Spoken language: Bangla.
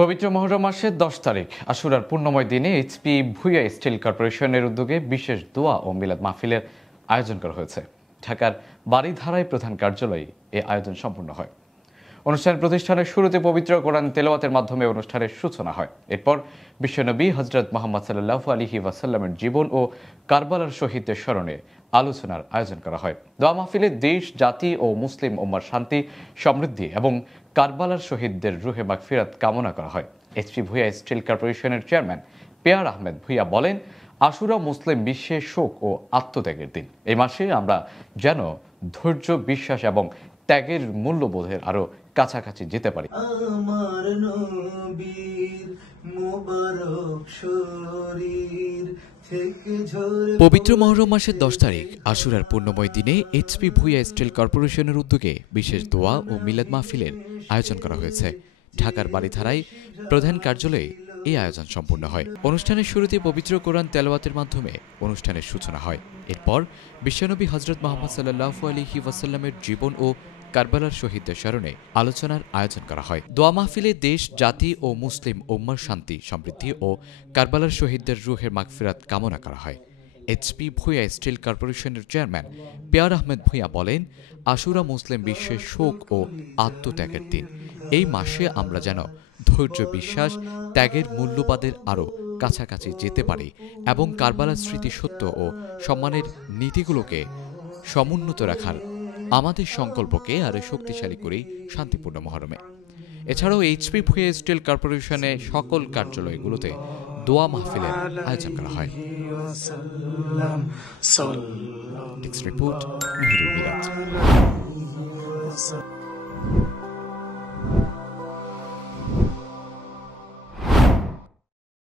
পবিত্র মহরম মাসের 10 তারিখ আশুরার পূর্ণময় দিনে এইচপি ভুঁইয়া স্টিল কর্পোরেশনের উদ্যোগে বিশেষ দোয়া ও মিলাদ মাহফিলের আয়োজন করা হয়েছে। ঢাকার বাড়িধারায় প্রধান কার্যালয়ে এই আয়োজন সম্পন্ন হয়। প্রতিষ্ঠানের শুরুতে পবিত্র কোরআন তেলাওয়াতের মাধ্যমে অনুষ্ঠানের সূচনা হয়। এরপর বিশ্বনবী হযরত মুহাম্মদ সাল্লাল্লাহু আলাইহি ওয়াসাল্লামের জীবন ও কারবালার শহীদদের স্মরণে আলোচনার আয়োজন করা হয়। দোয়া মাহফিলে দেশ, জাতি ও মুসলিম উম্মার শান্তি, সমৃদ্ধি এবং কারবালার শহীদদের রুহে মাগফিরাত কামনা করা হয়। এইচপি ভুঁইয়া স্টিল কর্পোরেশনের চেয়ারম্যান পেয়ার আহমেদ ভুঁইয়া বলেন, আশুরা মুসলিম বিশ্বের শোক ও আত্মত্যাগের দিন। এই মাসে আমরা যেন ধৈর্য, বিশ্বাস এবং ত্যাগের মূল্যবোধের আরো কাছাকাছি যেতে পারি। আমার নবীর মুবারক শরীর থেকে ঝরে পবিত্র মহরম মাসের 10 তারিখ আশুরার পূর্ণময় দিনে এইচপি ভুঁইয়া স্টিল কর্পোরেশনের উদ্যোগে বিশেষ দোয়া ও মিলাদ মাহফিলের আয়োজন করা হয়েছে। ঢাকার বাড়িধারায় প্রধান কার্যালয়ে এই আয়োজন সম্পূর্ণ হয়। অনুষ্ঠানের শুরুতে পবিত্র কোরআন তেলাওয়াতের মাধ্যমে অনুষ্ঠানের সূচনা হয়। এরপর বিশ্বনবী হযরত মুহাম্মদ সাল্লাল্লাহু আলাইহি ওয়াসাল্লামের জীবন ও কারবালার শহীদদের স্মরণে আলোচনার আয়োজন করা হয়। দোয়া মাহফিলে দেশ, জাতি ও মুসলিম উম্মার শান্তি, সমৃদ্ধি ও কারবালার শহীদদের রুহের মাগফিরাত কামনা করা হয়। এইচপি ভুঁইয়া স্টিল কর্পোরেশনের চেয়ারম্যান পেয়ার আহমেদ ভুঁইয়া বলেন, আশুরা মুসলিম বিশ্বের শোক ও আত্মত্যাগের দিন। এই মাসে আমরা যেন ধৈর্য, বিশ্বাস, ত্যাগের মূল্যবাদের আরও কাছাকাছি যেতে পারি এবং কারবালার স্মৃতি, সত্য ও সম্মানের নীতিগুলোকে সমুন্নত রাখার আমাদের সংকল্পকে আরো শক্তিশালী করি শান্তিপূর্ণ মহরমে। এছাড়াও এইচপি ভুঁইয়া স্টিল কর্পোরেশনের সকল কার্যালয়গুলোতে দোয়া মাহফিলের আয়োজন করা হয়। রিপোর্ট, মিহিরুল মিরাজ।